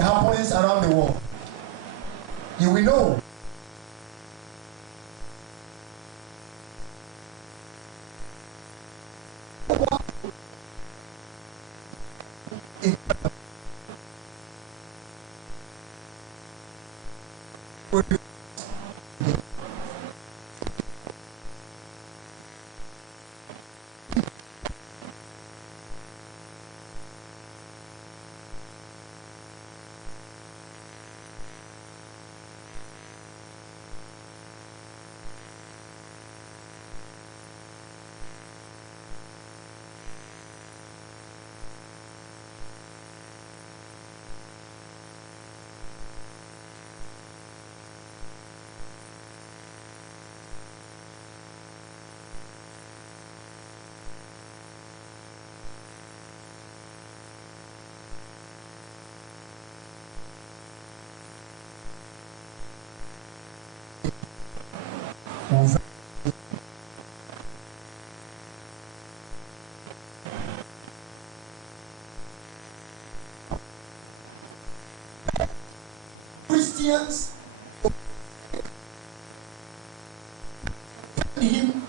the happenings around the world, you will know. Christians him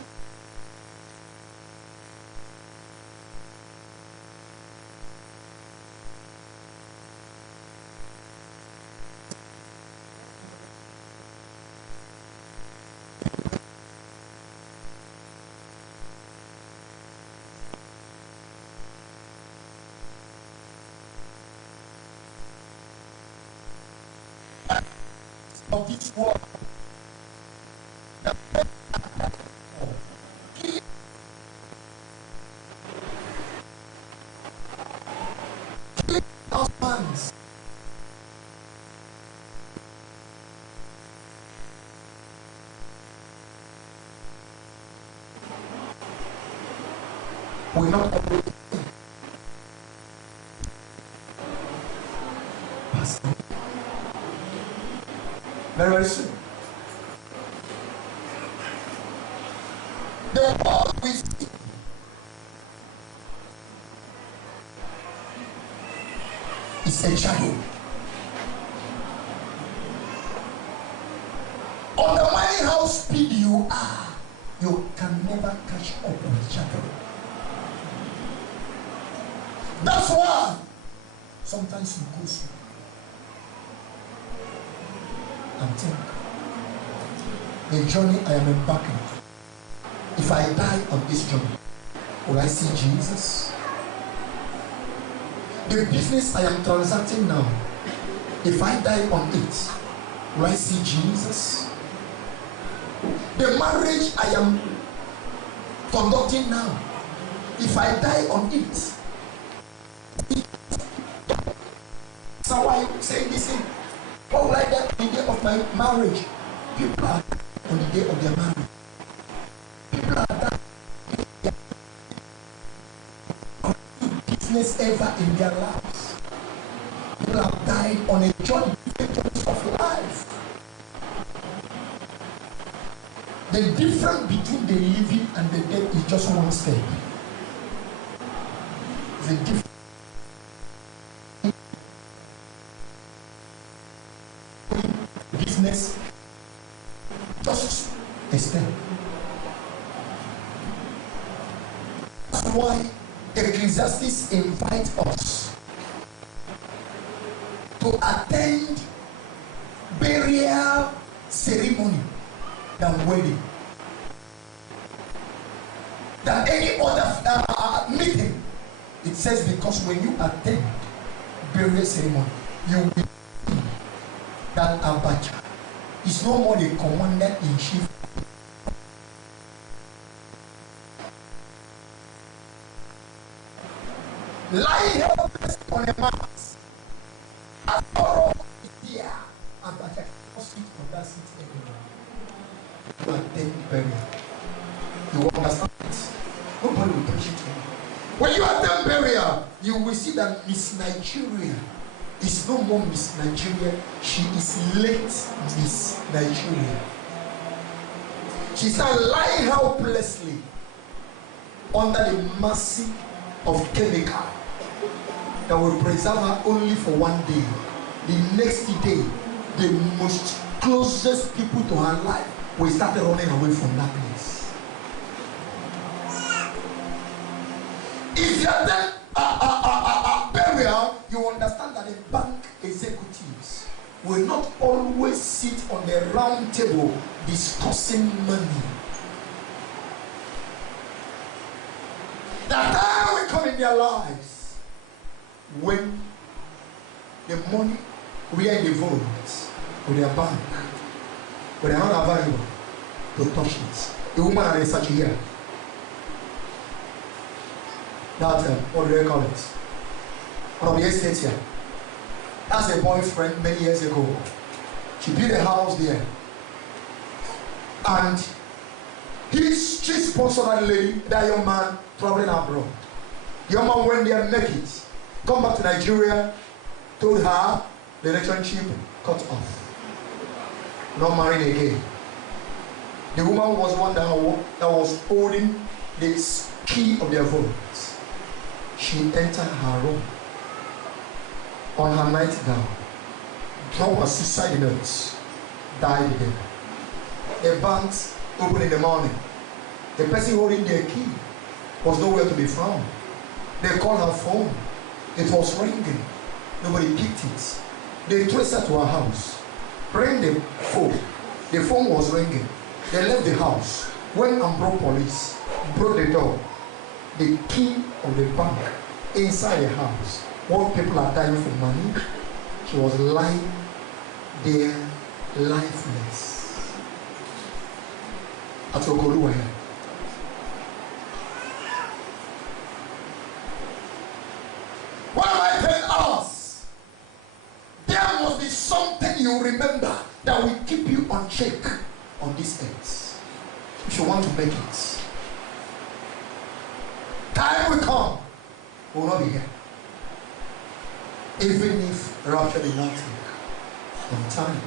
of this world. Husbands. We're not always very, very soon. The world we see is a shadow. On the matter how speed you are, you can never catch up with shadow. That's why sometimes you go slow and think, the journey I am embarking, if I die on this journey, will I see Jesus? The business I am transacting now, if I die on it, will I see Jesus? The marriage I am conducting now, if I die on it, so why say this thing? What will I die on the day of my marriage? People are on the day of their marriage. People are dying on business ever in their lives. People have died on a journey of life. The difference between the living and the dead is just one step. The difference. Business, just a step. That's why Ecclesiastes invites us to attend burial ceremony than wedding, than any other meeting. It says because when you attend burial ceremony, you will see that abacha is no more the commander in chief. Lying helpless on a mat. After all, here, abacha cannot sit on that seat anymore. You attend burial. You understand it? Nobody will touch it anymore. When you attend burial, you will see that Miss Nigeria is no more Miss Nigeria. She is late Miss Nigeria. She's now lying helplessly under the mercy of chemical that will preserve her only for one day. The next day, the most closest people to her life, we started running away from that place. If you attend a burial, you understand that the bank executives will not always sit on the round table discussing money. That time will come in their lives when the money we are in the vault with their bank, but they are not available to touch it. The woman had such a year. That what do they call it? One of the estates here. That's a boyfriend many years ago. She built a house there, and she sponsored that lady, that young man traveling abroad. The young man went there, make it, come back to Nigeria, told her the relationship cut off, not marrying again. The woman was one that was holding the key of their vault. She entered her room on her nightgown, dropped a suicide note, died again. The banks opened in the morning. The person holding their key was nowhere to be found. They called her phone. It was ringing. Nobody picked it. They traced her to her house. Rang the phone. The phone was ringing. They left the house. Went and brought police. Broke the door. The key of the bank inside the house. What people are dying for money. She was lying there lifeless. At Ogoluwa here. What am I telling us? There must be something you remember that will keep you on check on this earth. If you want to make it. Time will come, we will not be here. Even if rapture did not take on time,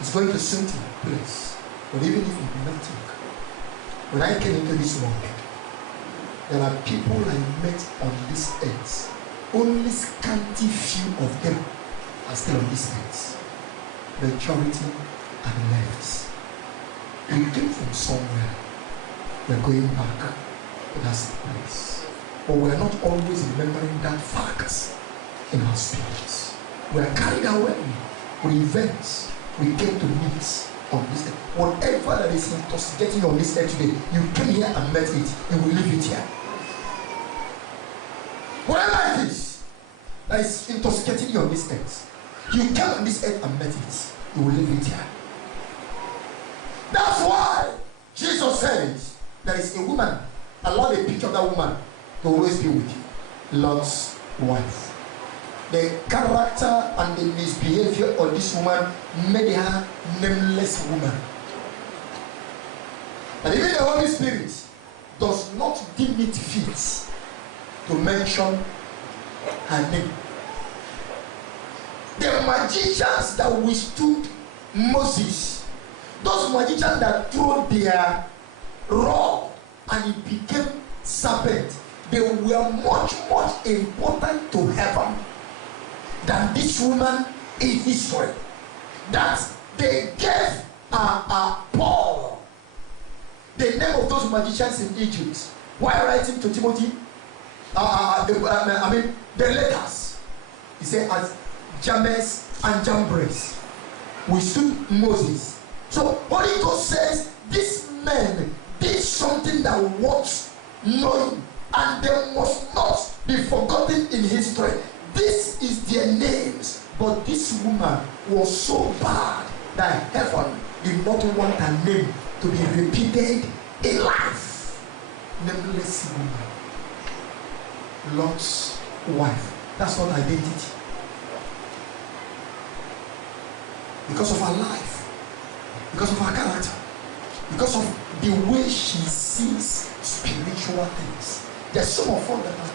it's going to soon take place. But even if it did not take, when I came into this world, there are people I met on this earth. Only scanty few of them are still on this earth. Majority are left. We came from somewhere. We're going back. That's the place. But we're not always remembering that fact in our spirits. We're carried away with events we came to meet on this earth. Whatever that is intoxicating on this earth today, you came here and met it, you will leave it here. Whatever it is that is intoxicating you on this earth, you came on this earth and met it, you will leave it here. That's why Jesus said there is a woman. Allow the picture of that woman to always be with you. Lot's wife. The character and the misbehavior of this woman made her nameless woman. And even the Holy Spirit does not deem it fit to mention her name. The magicians that withstood Moses, those magicians that threw their rod and it became serpent, they were much important to heaven than this woman in history. That they gave Paul the name of those magicians in Egypt while writing to Timothy the letters. He said, as James and Jambres withstood Moses. So Holy Ghost says these men did something that was known and they must not be forgotten in history. This is their names. But this woman was so bad that heaven did not want her name to be repeated in life. Nameless woman. Lot's wife. That's not identity. Because of her life. Because of her character. Because of the way she sees spiritual things. There's some of us that are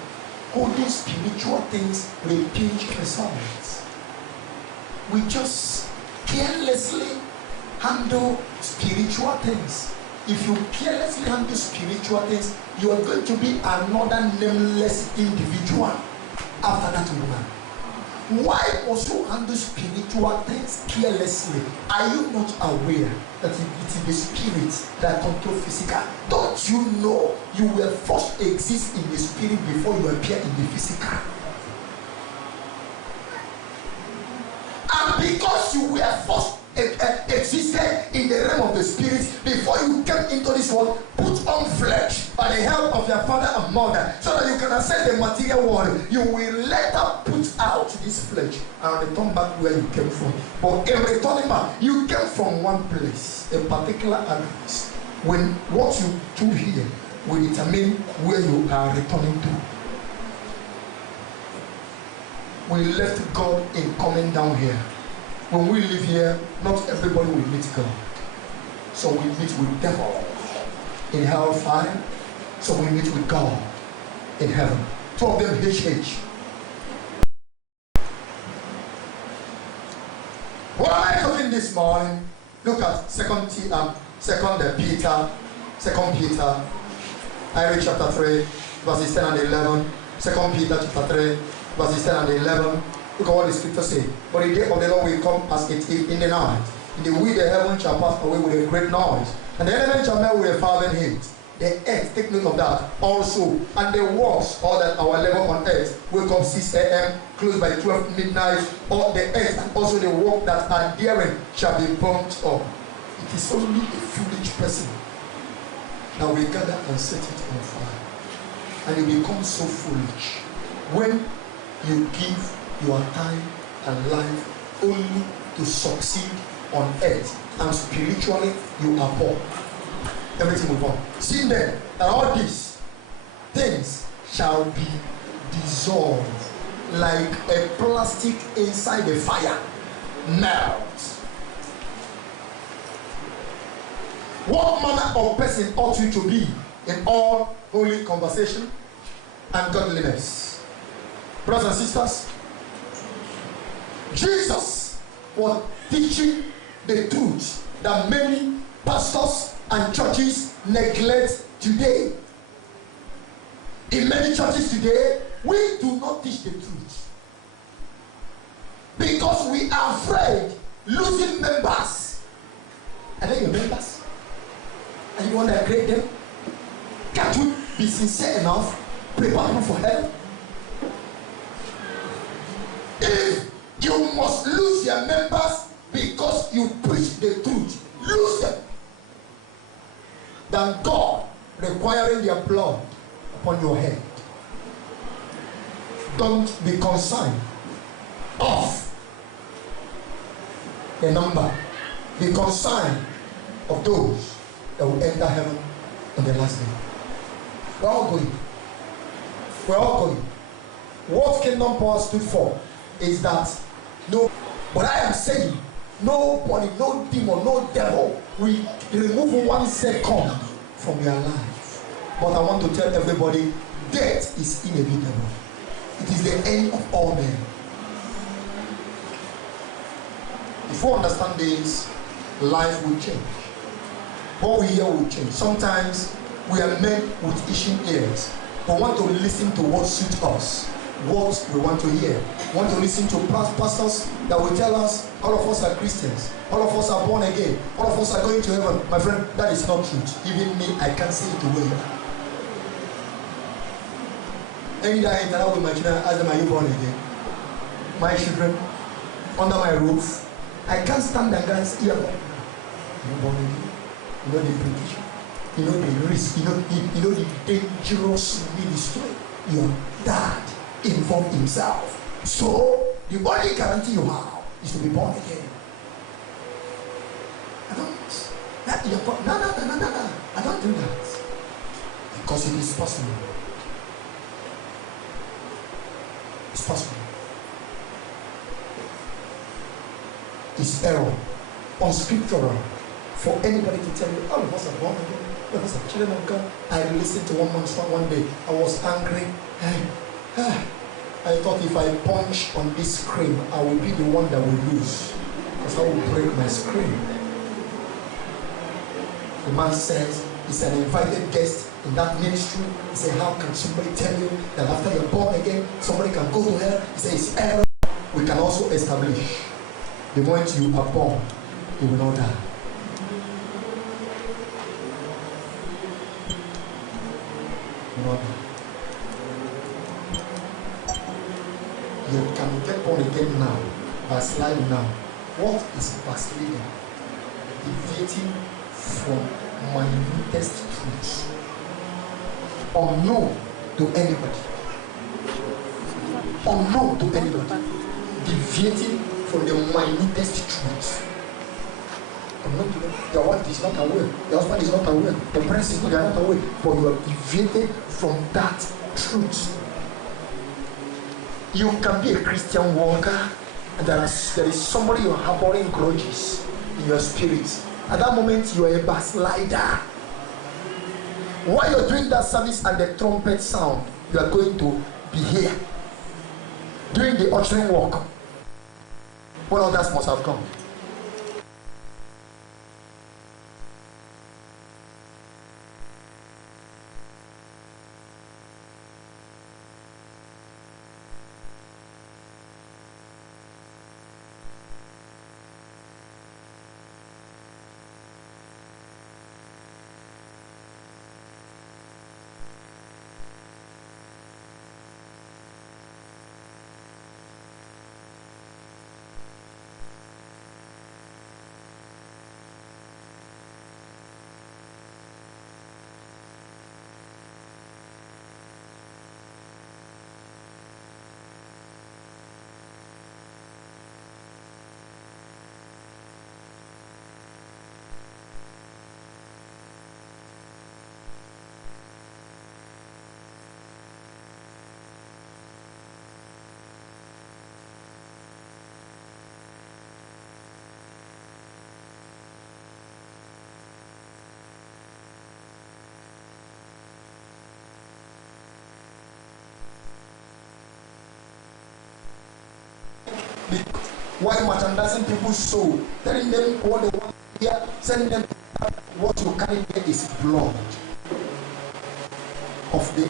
holding spiritual things with a pinch of salt. We just carelessly handle spiritual things. If you carelessly handle spiritual things, you are going to be another nameless individual after that woman. Why must you handle spiritual things carelessly? Are you not aware that it is the spirit that controls physical? Don't you know you will first exist in the spirit before you appear in the physical? And because you were first existed in the realm of the spirit before you came into this world, put on flesh by the help of your father and mother, so that you can access the material world. You will later put out this flesh and return back where you came from. But in returning back, you came from one place, a particular address. When what you do here will determine where you are returning to. We left God in coming down here. When we live here, not everybody will meet God. So we meet with devil in hellfire. So we meet with God in heaven. Two of them HH. What am I talking this morning? Look at Second Peter, I read chapter 3, verses 10 and 11. 2 Peter chapter 3, verses 10 and 11. Look at what the scripture says. But the day of the Lord will come as it is in the night. In the way the heaven shall pass away with a great noise, and the elements shall melt with a fervent heat. The earth, take note of that, also, and the works, all that our labor on earth, wake up 6 a.m., close by 12 midnight, all the earth, and also the work that are daring shall be burnt up. It is only a foolish person that will gather and set it on fire. And you become so foolish when you give your time and life only to succeed on earth, and spiritually you are poor. Everything will come. See then that all these things shall be dissolved like a plastic inside the fire. Melt. What manner of person ought you to be in all holy conversation and godliness? Brothers and sisters, Jesus was teaching the truth that many pastors and churches neglect today. In many churches today, we do not teach the truth because we are afraid losing members. Are they your members? And you want to grade them? Can't you be sincere enough? Prepare them for heaven. If you must lose your members because you preach the truth, lose them. Than God requiring their blood upon your head. Don't be concerned of the number. Be concerned of those that will enter heaven on the last day. We're all going. We're all going. What Kingdom Power stood for is that no, but I am saying nobody, no demon, no devil will remove 1 second from your life. But I want to tell everybody, death is inevitable. It is the end of all men. If you understand this, life will change. What we hear will change. Sometimes we are men with itching ears. We want to listen to what suits us, what we want to hear. We want to listen to pastors that will tell us all of us are Christians, all of us are born again, all of us are going to heaven. My friend, that is not truth. Even me, I can't say it the way you are. Any day I interact with my children, ask them, are you born again? My children, under my roof, I can't stand there and say, are you born again? You know the implication, you know the risk, you know the dangerous ministry your dad involved himself. So the only guarantee you have is to be born again. I don't. No. I don't do that because it is possible. It's possible. It's error, unscriptural, for anybody to tell you, all of us are born again, all of us are children of God. I listened to one man one day. I was angry. I thought if I punch on this screen, I will be the one that will lose, because I will break my screen. The man says he's an invited guest in that ministry. He said, how can somebody tell you that after you're born again, somebody can go to hell? He says, it's error. we can also establish the moment you are born, you will not die. You will not die. You can get born again now, backslide now. What is backsliding? Deviating from minutest truths, unknown to anybody. Unknown to anybody. Deviating from the minutest truths. Unknown to them. Your wife is not aware. Your husband is not aware. The parents is not, they are not aware. But you are deviated from that truth. You can be a Christian walker, and there is somebody you're harboring grudges in your spirit. At that moment, you are a backslider. While you're doing that service and the trumpet sound, you are going to be here doing the ushering work. When others must have come. Why merchandising people's soul, telling them what they want to hear, sending them what you carry here is blood of the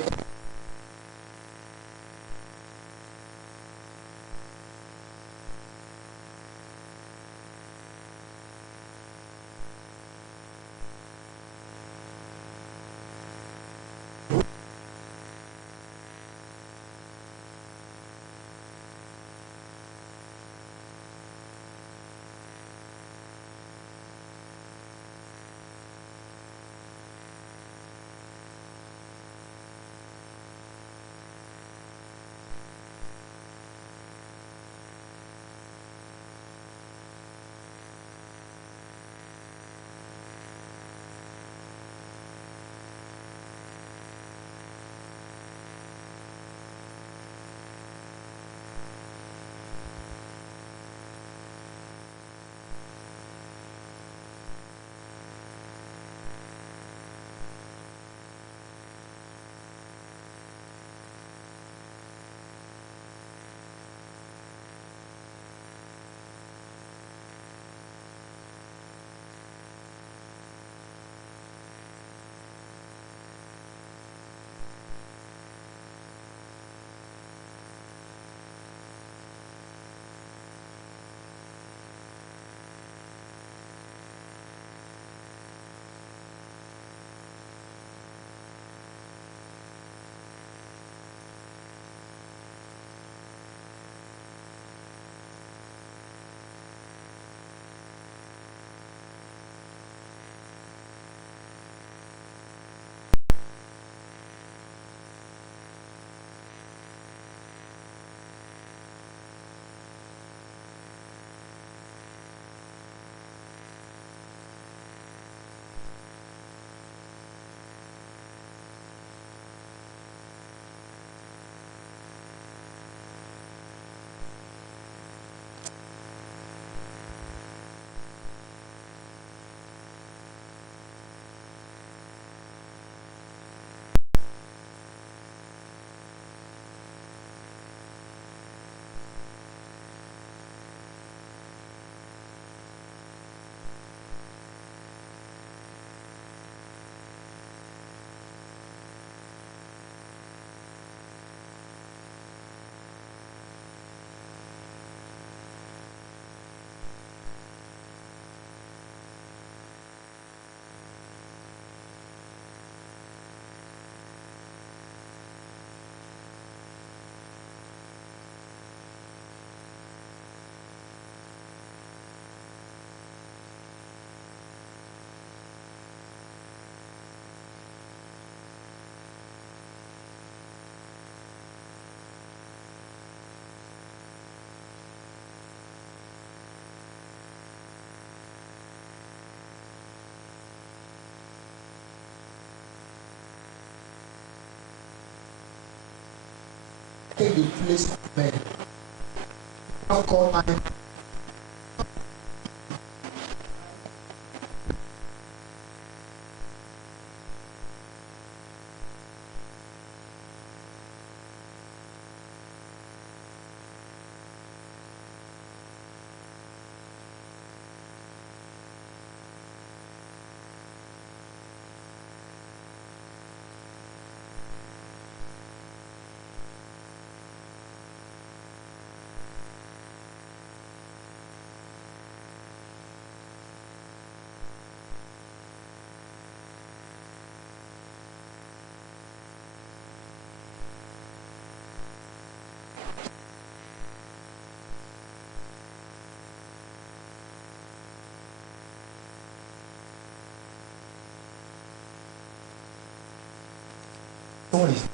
take the place of men. Not called I. What is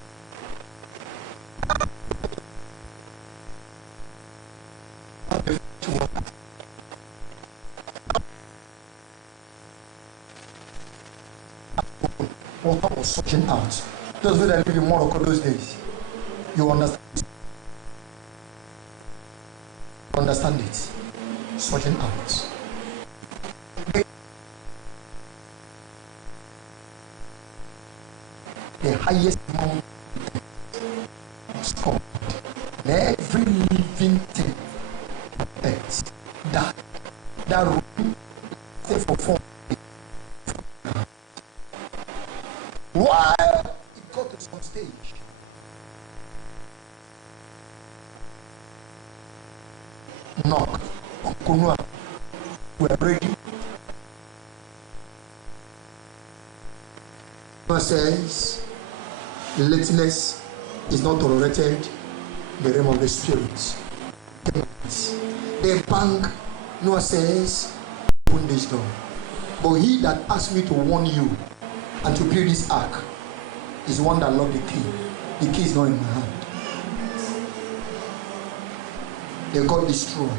water was sucking out. Those who that live in Morocco those days, you understand it. Sucking out. The highest mountain was called. Every living thing earth that room stay for 4 days. While it got to some stage, knock on Kunua were ready. God says, lateness is not tolerated in the realm of the spirit. The bank, Noah says, open this door. But he that asked me to warn you and to build this ark is one that loved the key. The key is not in my hand. They got destroyed.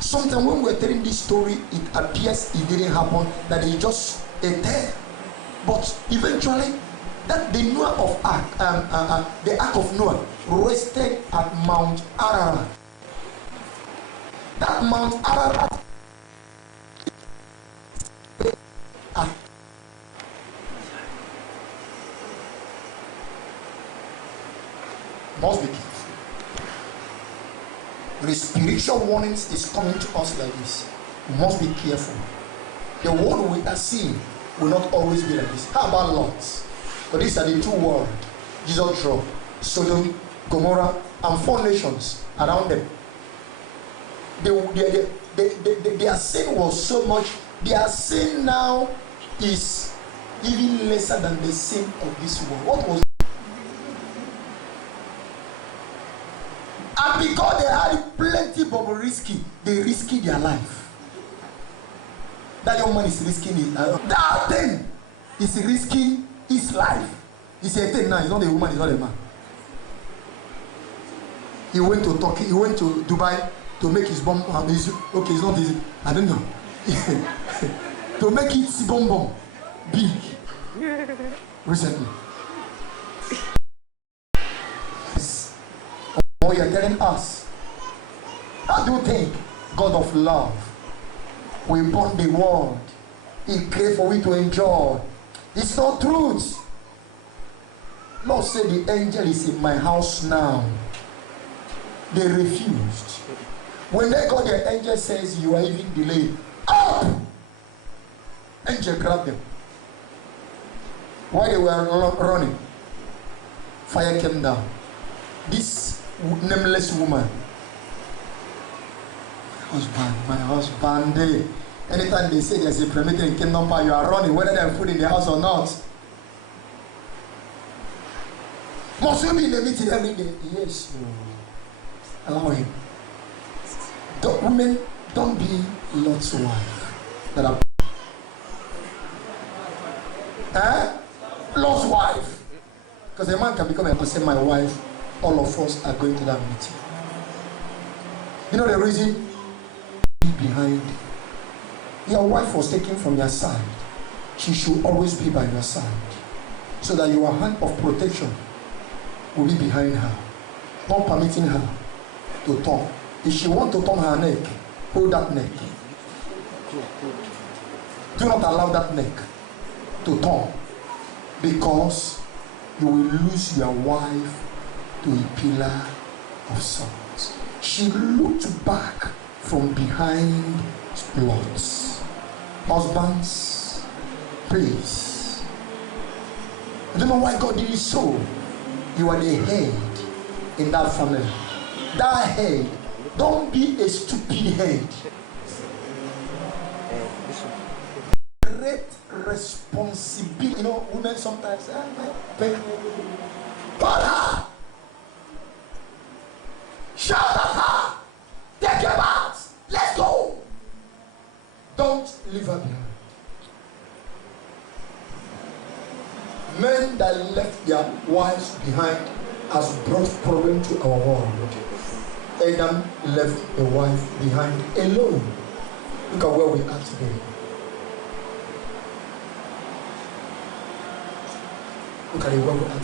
Sometimes when we're telling this story, it appears it didn't happen, that it's just a tale. But eventually, that the Noah of Ark, the Ark of Noah, rested at Mount Ararat. That Mount Ararat must be careful. The spiritual warnings is coming to us like this. We must be careful. The world we are seeing will not always be like this. How about Lot? But these are the two worlds Jesus drew: Sodom, Gomorrah, and 4 nations around them. Their sin was so much. Their sin now is even lesser than the sin of this world. What was? And because they had plenty of risky, they risky their life. That young man is risking his life. That thing is risking his life. He's a thing now. He's not a woman. He's not a man. He went to Turkey. He went to Dubai to make his bomb. Okay, it's not easy. I don't know. To make it bomb big. Recently. Oh, you're telling us. How do you think God of love will burn the world? He created for we to enjoy. It's not truth. Lord said the angel is in my house now. They refused. When they got the angel says you are even delayed. Up! Angel grabbed them. While they were running, fire came down. This nameless woman, my husband, anytime they say there's a perimeter in Kingdom Power, you are running, whether they're food in the house or not. Must you be in the meeting every day? Yes. Allow him. Women, don't be Lot's wife. That are Lot's wife. Because a man can become a say, my wife, all of us are going to that meeting. You know the reason? Be behind. Your wife was taken from your side. She should always be by your side. So that your hand of protection will be behind her. not permitting her to turn. If she want to turn her neck, hold that neck. Do not allow that neck to turn, because you will lose your wife to a pillar of salt. She looked back from behind plots. Husbands, please. I don't know why God did it so. You are the head in that family. That head, don't be a stupid head. Great responsibility. You know, women sometimes say, but her, shout at her, take your bath, let's go. Don't leave her behind. Men that left their wives behind has brought problem to our world. Adam left a wife behind alone. Look at where we are today. Look at where we are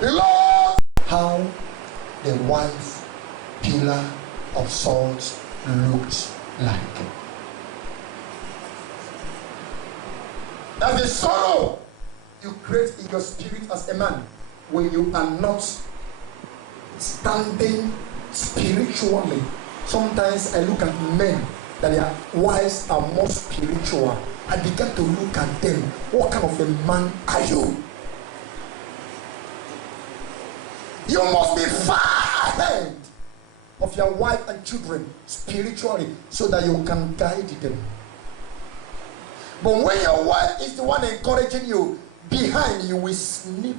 today. Lord, how the wife pillar of salt looked like. That's the sorrow you create in your spirit as a man when you are not standing spiritually. Sometimes I look at men that their wives are more spiritual. I began to look at them. What kind of a man are you? You must be far ahead of your wife and children spiritually so that you can guide them. But when your wife is the one encouraging you, behind you will sneak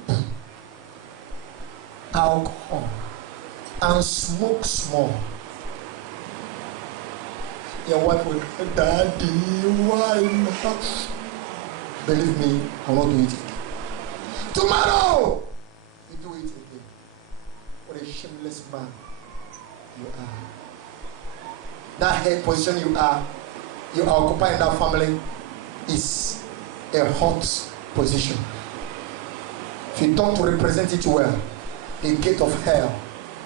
alcohol and smoke small. Your wife will say, Daddy, why not? Believe me, I will not do it again. Tomorrow, you do it again. What a shameless man you are. That head position you are occupying that family is a hot position. If you don't represent it well, the gate of hell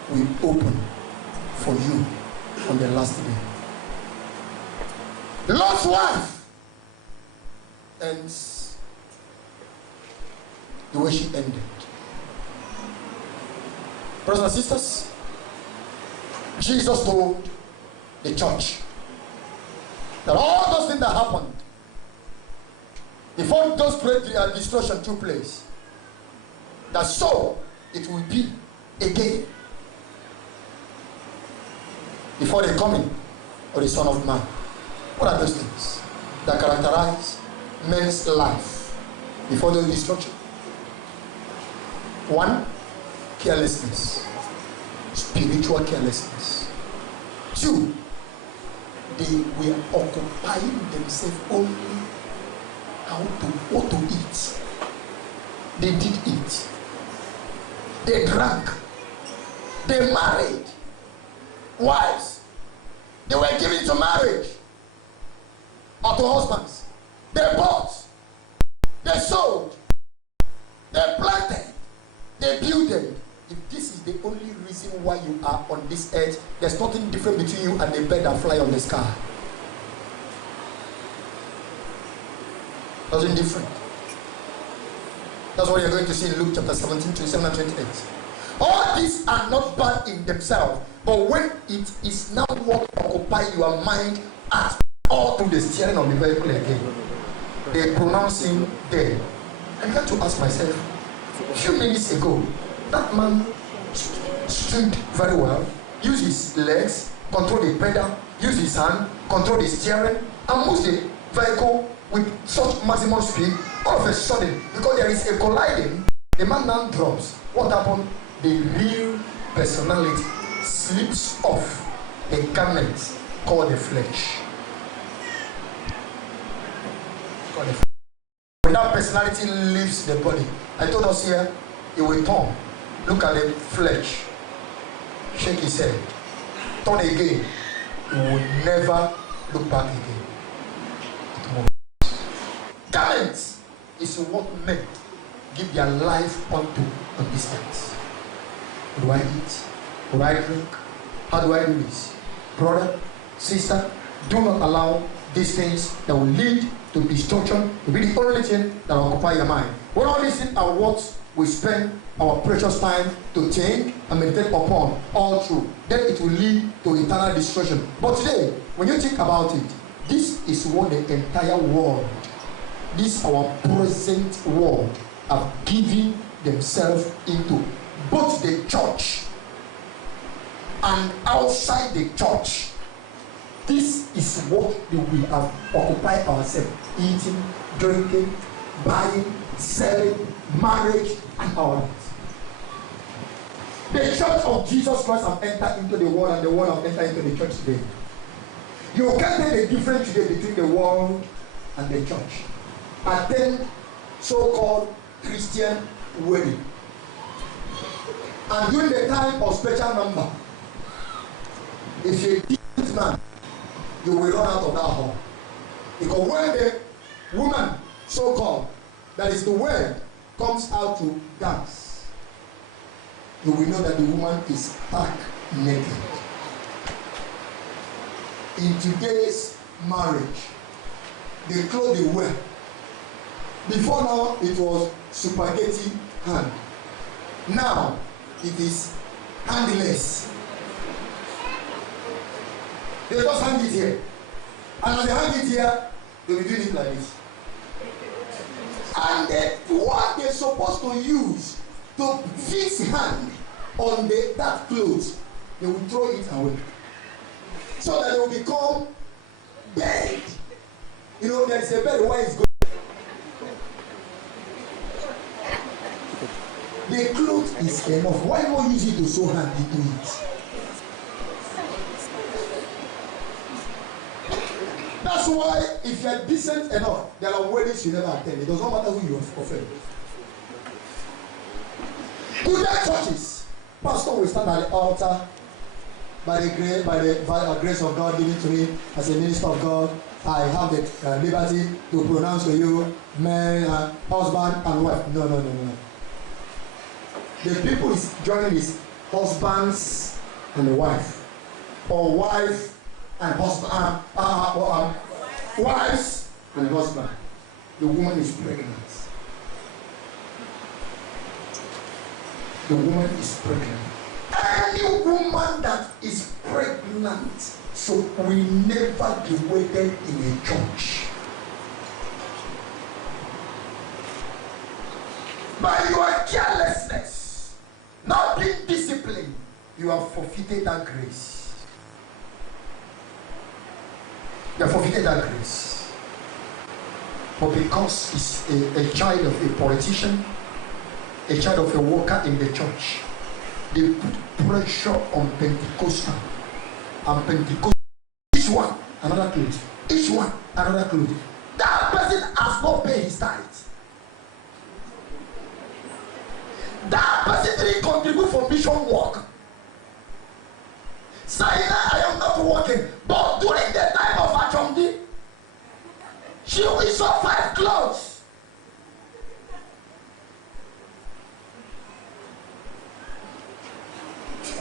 will open for you on the last day. Lot's wife ends the way she ended. Brothers and sisters, Jesus told the church that all those things that happened before those great destruction took place, that so it will be again before the coming of the Son of Man. What are those things that characterize men's life before the destruction? One, carelessness, spiritual carelessness. Two, they were occupying themselves only what to eat. They did eat. They drank. They married wives. They were given to marriage or to husbands. They bought. They sold. They planted. They built. If this is the only reason why you are on this earth, there's nothing different between you and the bird that fly on the sky. Nothing different. That's what you're going to see in Luke chapter 17, 27 and 28. All these are not bad in themselves, but when it is now what occupies your mind at all through the steering of the vehicle again, they pronounce him dead. I began to ask myself, a few minutes ago, that man stood very well, used his legs, control the pedal, use his hand, control the steering, and moves the vehicle with such maximum speed. All of a sudden, because there is a colliding, the man now drops. What happened? The real personality slips off the garment called the flesh. When that personality leaves the body, I told us here, it will turn. Look at the flesh. Shake his head. Turn again. He will never look back again. It won't. Garment is what men give their life unto on this earth. What do I eat? What do I drink? How do I do this? Brother, sister, do not allow these things that will lead to destruction to be the only thing that will occupy your mind. When all these things are what we spend our precious time to think and meditate upon all through, then it will lead to eternal destruction. But today, when you think about it, this is what the entire world, this our present world, are giving themselves into. Both the church and outside the church. This is what we have occupied ourselves: eating, drinking, buying, selling, marriage, and all that. The church of Jesus Christ have entered into the world, and the world have entered into the church today. You can't tell the difference today between the world and the church. Attend so-called Christian wedding, and during the time of special number, if you're a decent man, you will run out of that hall. Because when the woman, so-called, that is the word, comes out to dance, you will know that the woman is stark naked. In today's marriage, the clothes they wear, before now it was spaghetti hand. Now it is handless. They just hang it here. And as they hang it here, they will do it like this. And what they're supposed to use to fix hand on that clothes, they will throw it away. So that they will become bed. You know, there is a bed where it's good. The clothes is enough. Why not use it to sew hand into it? That's why if you're decent enough, there are weddings you never attend. It does not matter who you offend. Today churches, pastor will stand at the altar by the grace of God given to me as a minister of God. I have the liberty to pronounce to you man, husband and wife. No. The people is joining is husbands and wife, or wife and husband, wives and husband. The woman is pregnant. The woman is pregnant. Any woman that is pregnant will never be wedded in a church. By your carelessness, not being disciplined, you have forfeited that grace. You have forfeited that grace. But because he's a child of a politician, a child of a worker in the church, they put pressure on Pentecostal. And Pentecostal, each one another clothes. Each one another clothes. That person has not paid his tithe. That person didn't contribute for mission work. Saying I am not working, but during the time of Achomdi, she will sew 5 clothes.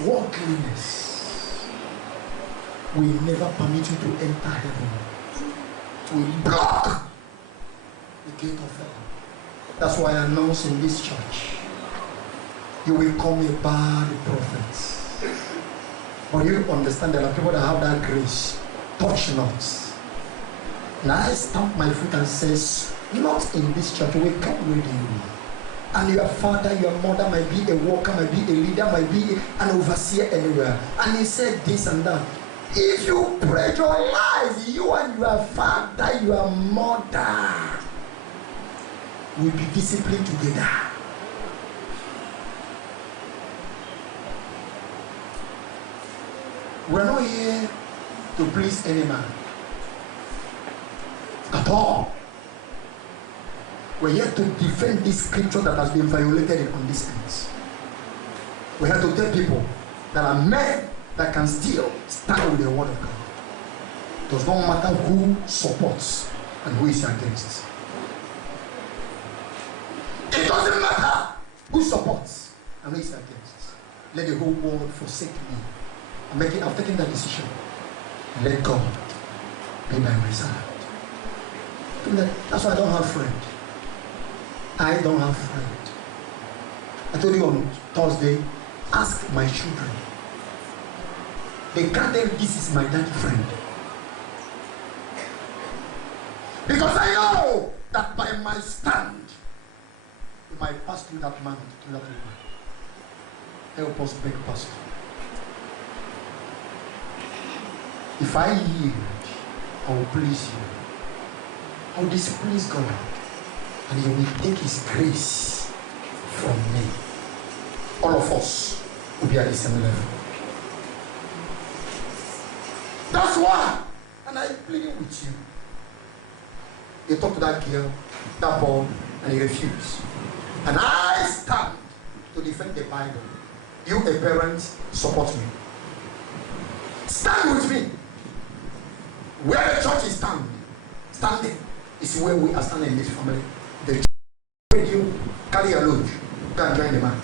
Worldliness will never permit you to enter heaven. It will block the gate of heaven. That's why I announce in this church, you will call me a bad prophet. But you understand that there are people that have that grace. Touch not. And I stamp my foot and says, not in this church, we come with you. And your father, your mother might be a worker, might be a leader, might be an overseer anywhere. And he said this and that. If you break your life, you and your father, your mother will be disciplined together. We're not here to please any man at all. We're here to defend this scripture that has been violated on this earth. We're here to tell people that are men that can still stand with the word of God. It does not matter who supports and who is against. It doesn't matter who supports and who is against. let the whole world forsake me. I've taken that decision. Let God be by my side. That's why I don't have friend. I don't have friend. I told you on Thursday, ask my children. They can't tell this is my daddy friend. Because I know that by my stand, we might pass through that man, through that woman. Help us beg pastor. If I yield, I will please you. I will displease God. And He will take His grace from me. All of us will be at the same level. That's why. And I pleading with you. You talk to that girl, that boy, and he refused. And I stand to defend the Bible. You, a parent, support me. Stand with me. Where the church is standing is where we are standing in this family. The church, when you carry your load, go and join the man.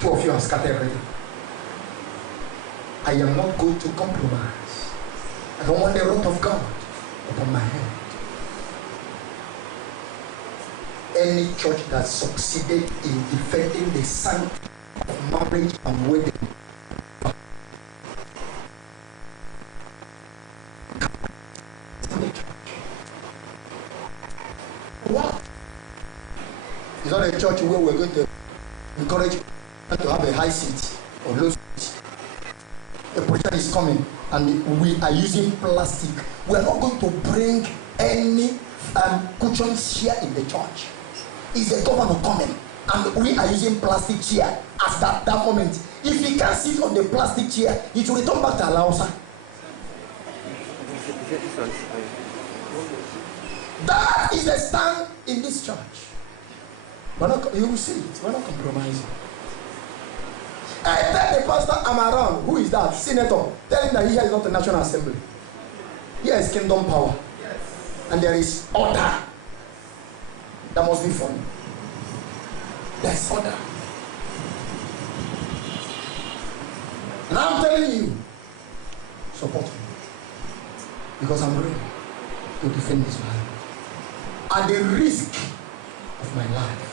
Two of you are scattered already. I am not going to compromise. I don't want the wrath of God upon my head. Any church that succeeded in defending the sanctity of marriage and wedding what? It's not a church where we're going to encourage to have a high seat or low seat. A preacher is coming and we are using plastic. We are not going to bring any cushions here in the church. Is the governor coming and we are using plastic chair at that moment. If he can sit on the plastic chair, it will return back to Alausa. That is the stand in this church. You will see it. We're not compromising. I tell the pastor I'm around. Who is that? Senator. Tell him that here is not the National Assembly. Here is kingdom power. And there is order. That must be funny. There's order. And I'm telling you, support me. Because I'm ready to defend this Bible. At the risk of my life,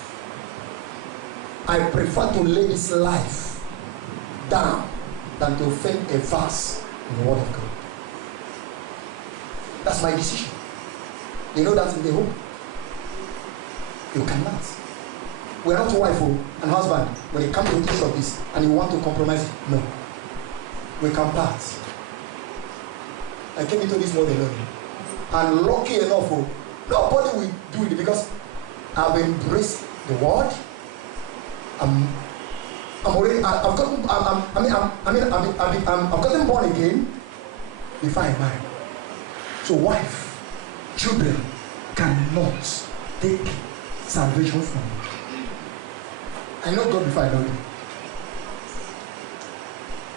I prefer to lay this life down than to offend a verse in the Word of God. That's my decision. You know that in the home. You cannot. We're not wife and husband when it comes to this or this and you want to compromise it. No. We can part. I came into this world alone. And lucky enough, nobody will do it because I've embraced the word. I've gotten born again before I marry. So wife, children cannot take salvation from me. I know God before I know you.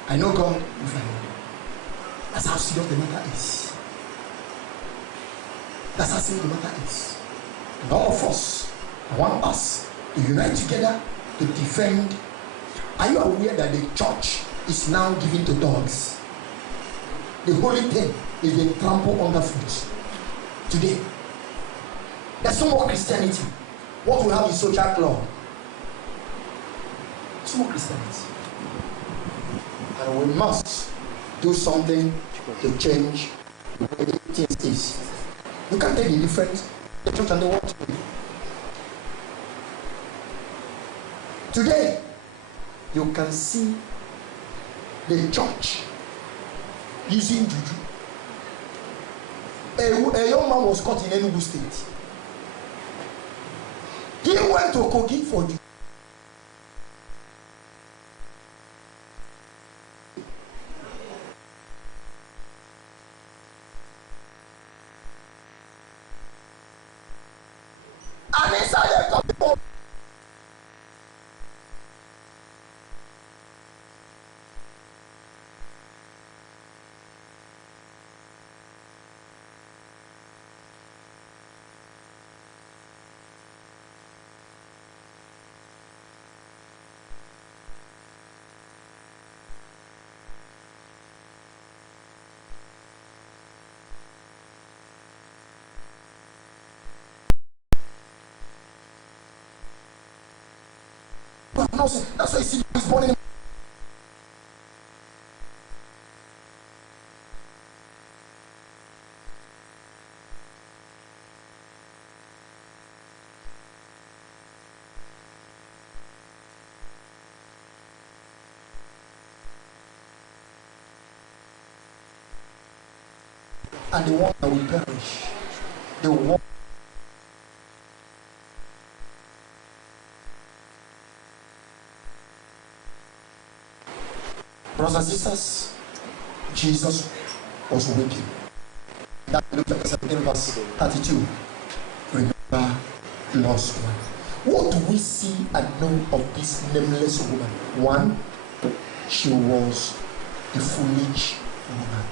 I know God before I know you. That's how serious the matter is. That's how serious the matter is. And all of us, I want us to unite together to defend. Are you aware that the church is now given to dogs? The holy thing is being trampled underfoot today. There's no more Christianity. What we have is social club. There's no more Christianity. And we must do something to change the way things is. You can't take the difference the church and the world. Today, you can see the church using juju. A young man was caught in Enugu State. He went to Kogi for juju. And inside the people. No, that's why you see he's born in. And the one that will perish, the one. Brothers and sisters, Jesus was weeping. That Luke chapter 17 verse 32. Remember lost one. What do we see and know of this nameless woman? One, she was a foolish woman.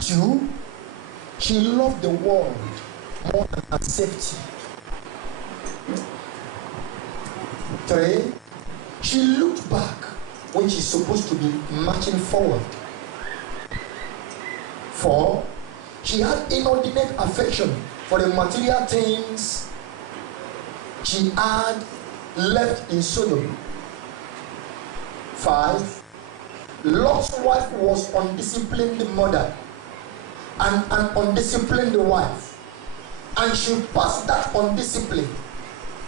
Two, she loved the world more than her safety. Three, she looked back when she's supposed to be marching forward. Four, she had inordinate affection for the material things she had left in Sodom. Five, Lot's wife was undisciplined mother and an undisciplined wife, and she passed that undiscipline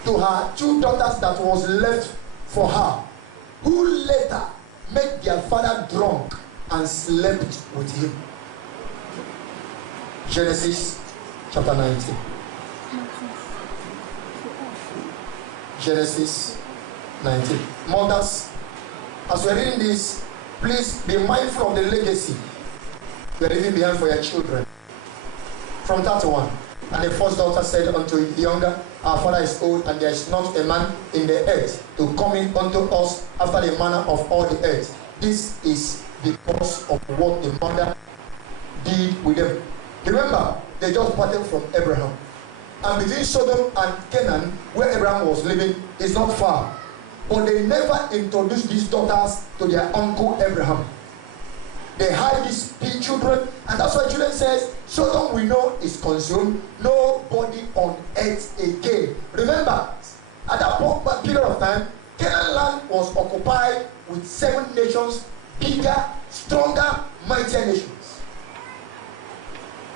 to her two daughters that was left for her, who later made their father drunk and slept with him. Genesis chapter 19. Genesis 19. Mothers, as we're reading this, please be mindful of the legacy you're leaving behind for your children. From 31. And the first daughter said unto the younger, Our father is old, and there is not a man in the earth to come in unto us after the manner of all the earth. This is because of what the mother did with them. Remember, they just parted from Abraham. And between Sodom and Canaan, where Abraham was living, is not far. But they never introduced these daughters to their uncle Abraham. They hide these children, and that's why children says, Sodom we know is consumed, nobody on earth again. Remember, at that period of time, Canaan land was occupied with 7 nations, bigger, stronger, mightier nations.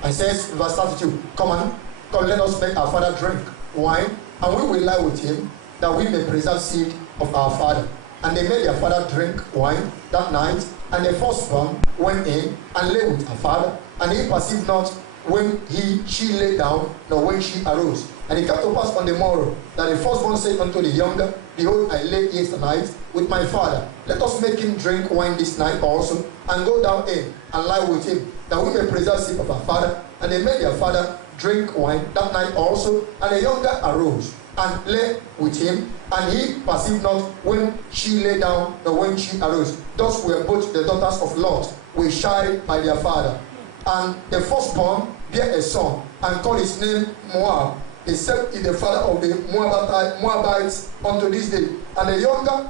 And says in verse 32, come let us make our father drink wine, and we will lie with him, that we may preserve seed of our father. And they made their father drink wine that night, and the firstborn went in and lay with her father, and he perceived not when she lay down, nor when she arose. And it came to pass on the morrow that the firstborn said unto the younger, Behold, I lay yesternight with my father. Let us make him drink wine this night also, and go down in and lie with him, that we may preserve seed of our father. And they made their father drink wine that night also, and the younger arose and lay with him, and he perceived not when she lay down, nor when she arose. Thus were both the daughters of Lot were shy by their father. And the firstborn bare a son, and called his name Moab. The same is the father of the Moabites unto this day. And the younger,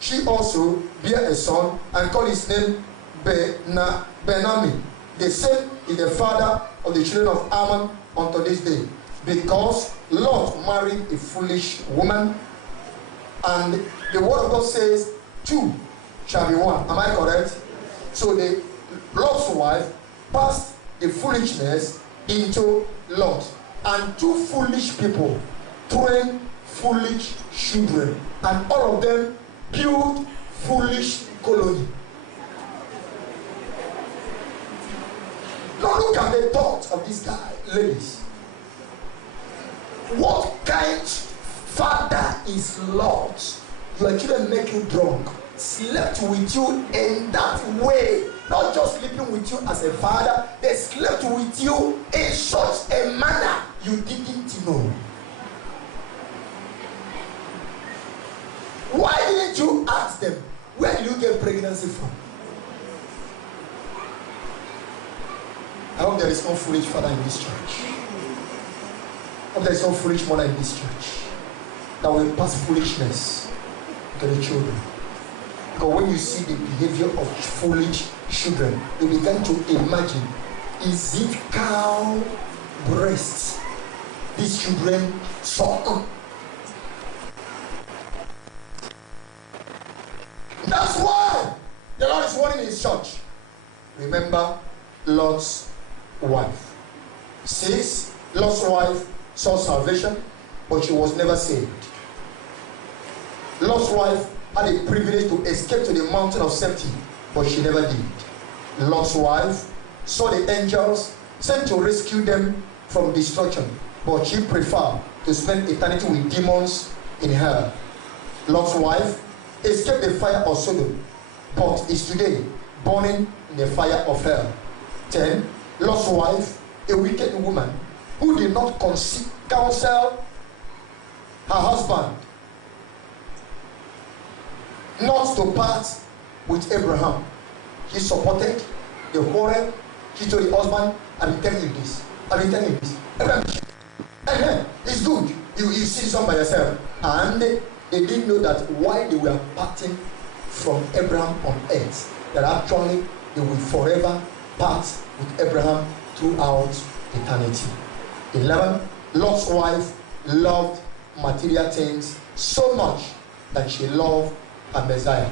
she also bare a son, and called his name Benami. The same is the father of the children of Ammon unto this day. Because Lot married a foolish woman, and the word of God says, 2 shall be 1. Am I correct? So the Lot's wife passed the foolishness into Lot, and 2 foolish people trained foolish children, and all of them built foolish colony. Now look at the thoughts of this guy, ladies. What kind of father is Lot? Your children make you drunk, slept with you in that way, not just sleeping with you as a father, they slept with you in such a manner you didn't know. Why didn't you ask them, where did you get pregnancy from? I hope there is no foolish father in this church. I hope there is no foolish mother in this church that will pass foolishness to the children. Because when you see the behavior of foolish children, you begin to imagine, is it cow breasts these children suck? warning his church. Remember Lot's wife. 6. Lot's wife saw salvation, but she was never saved. Lot's wife had a privilege to escape to the mountain of safety, but she never did. Lot's wife saw the angels sent to rescue them from destruction, but she preferred to spend eternity with demons in hell. Lot's wife escaped the fire of Sodom, but is today burning in the fire of hell. 10. Lot's wife, a wicked woman who did not counsel her husband not to part with Abraham. He supported the quarrel. He told the husband, I've been telling you this. Abraham, it's good. You see this one by yourself. And they didn't know that while they were parting from Abraham on earth, that actually they will forever part with Abraham throughout eternity. 11. Lot's wife loved material things so much that she loved her Messiah.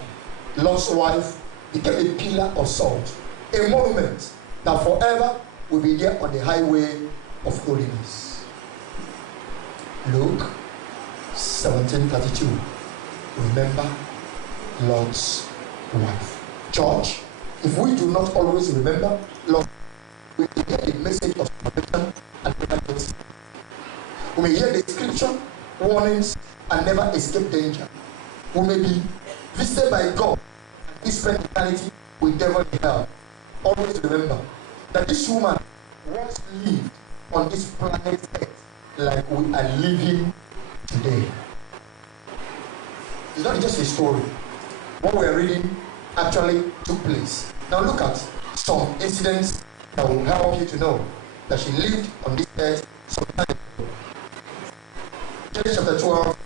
Lot's wife became a pillar of salt, a monument that forever will be there on the highway of holiness. Luke 17:32. Remember Lot's wife. Church, if we do not always remember Lot's, we may hear the message of salvation and never get it. We may hear the scripture warnings and never escape danger. We may be visited by God and spend eternity with devil in hell. Always remember that this woman once lived on this planet Earth like we are living today. It's not just a story. What we are reading actually took place. Now look at some incidents that will help you to know that she lived on this earth some time ago. Genesis chapter 12,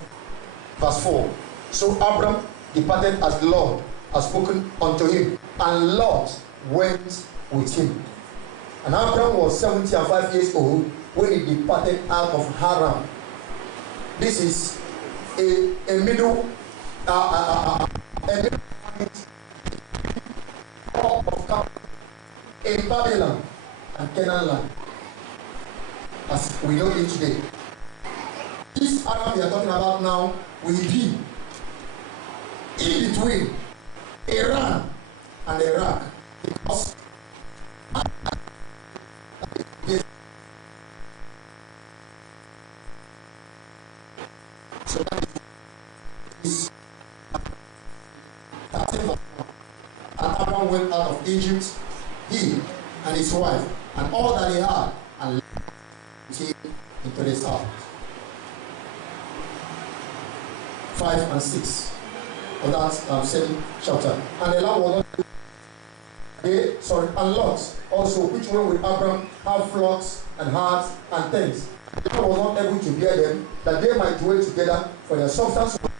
verse 4. So Abram departed as the Lord had spoken unto him, and Lot went with him. And Abram was 75 years old when he departed out of Haran. This is a middle of in Babylon and Canaan land, as we know it today. This Aram we are talking about now will be in between Iran and Iraq, because so that is and Abraham went out of Egypt, he and his wife, and all that he had, and came into the south. 5 and 6 of that same chapter. And the Lord was not and Lot also, which went with Abraham, have flocks and herds and tents. The Lord was not able to bear them, that they might dwell together, for their substance was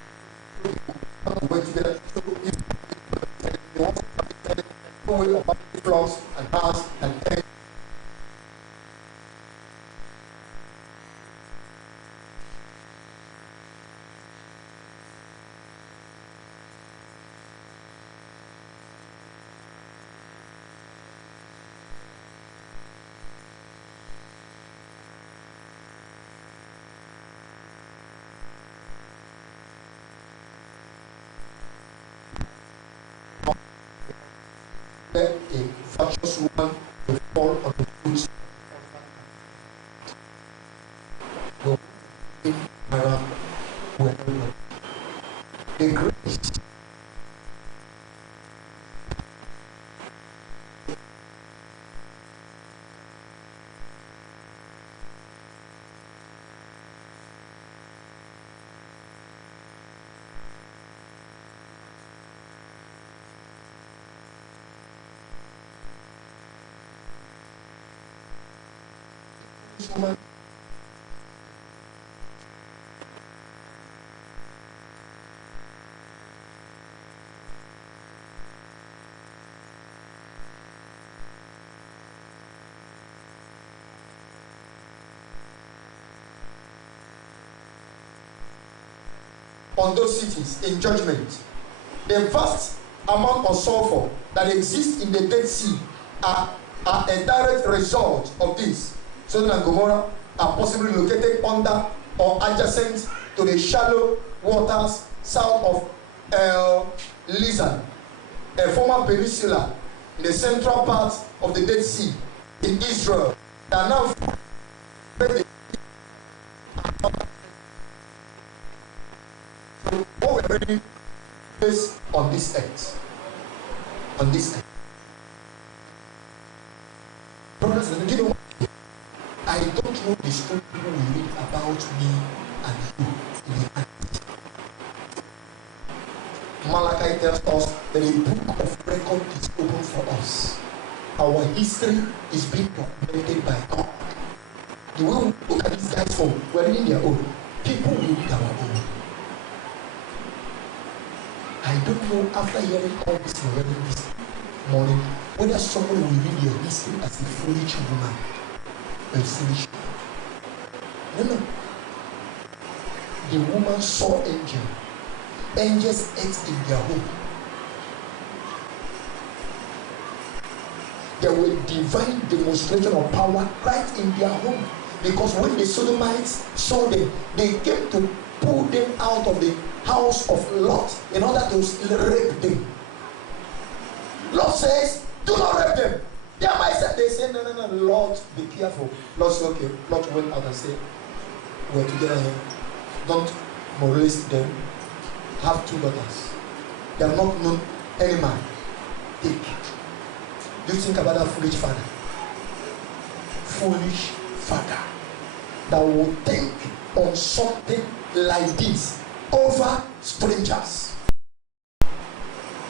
dwell together. So they wanted to flocks and herds and tents. A virtuous woman will fall on the foot the grace woman on those cities in judgment. The vast amount of sulfur that exists in the Dead Sea are a direct result of this. Sodom and Gomorrah are possibly located under or adjacent to the shallow waters south of El Lisan, a former peninsula in the central part of the Dead Sea in Israel that now what we're reading is on this earth. On this earth. Brothers and sisters, I don't know the story people will read about me and you in the end. Malachi tells us that a book of record is open for us. Our history is being documented by God. The way we look at these guys from, we're reading their own. People will read our own. I don't know, after hearing all this already this morning, whether someone will read your history as a foolish woman or a foolish man. No. The woman saw angel. Angels ate in their home. There were divine demonstration of power right in their home. Because when the Sodomites saw them, they came to pull them out of the house of Lot in order to rape them. Lot says, do not rape them. They are my son. They say, no, Lot, be careful. Lot said, okay. Lot went out and said, we're together here. Don't molest them. Have 2 daughters. They are not known any man. Take. Do you think about that foolish father? Foolish father that will think on something like this over strangers.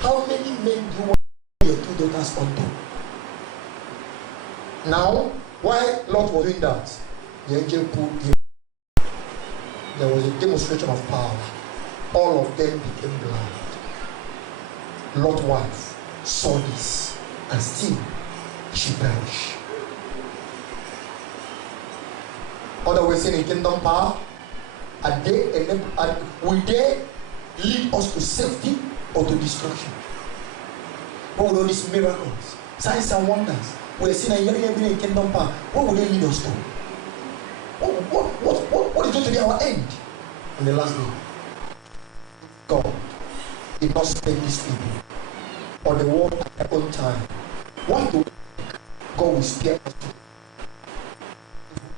How many men do you want your 2 daughters onto? Now, while Lot was doing that, the angel pulled him. There was a demonstration of power. All of them became blind. Lot's wife saw this, and still she perished. Other ways in kingdom power, will they lead us to safety or to destruction? What would all these miracles, signs and wonders we're seeing and hearing every day in kingdom power, what would they lead us to? What is going to be our end on the last day? God did not spend these people or the world at their own time. Why do God will spare us?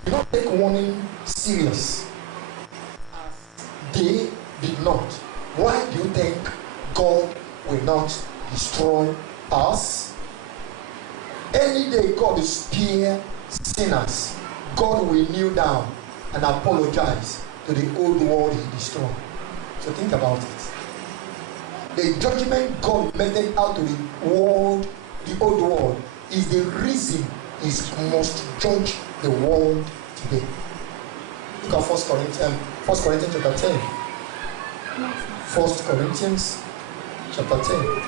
Do not take warning serious as they did not. Why do you think God will not destroy us? Any day God will spare sinners, God will kneel down and apologize to the old world he destroyed. So think about it. The judgment God meted out to the world, the old world, is the reason he must judge the world today. Look at 1 Corinthians chapter 10. 1 Corinthians chapter 10.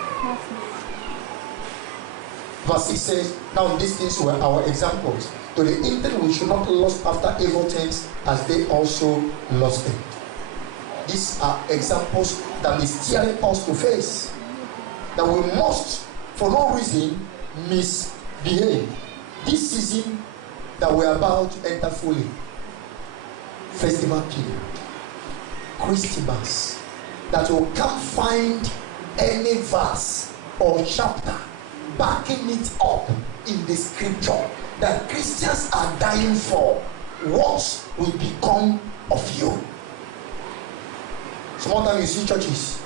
Verse 6 says, now these things were our examples, to the intent we should not lust after evil things as they also lusted. These are examples that is steering us to face. That we must, for no reason, misbehave. This season that we are about to enter fully, festival period, Christmas, that we can't find any verse or chapter backing it up in the scripture that Christians are dying for. What will become of you? Sometimes you see churches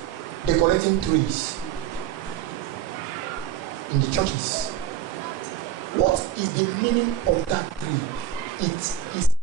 decorating trees in the churches. What is the meaning of that tree? It is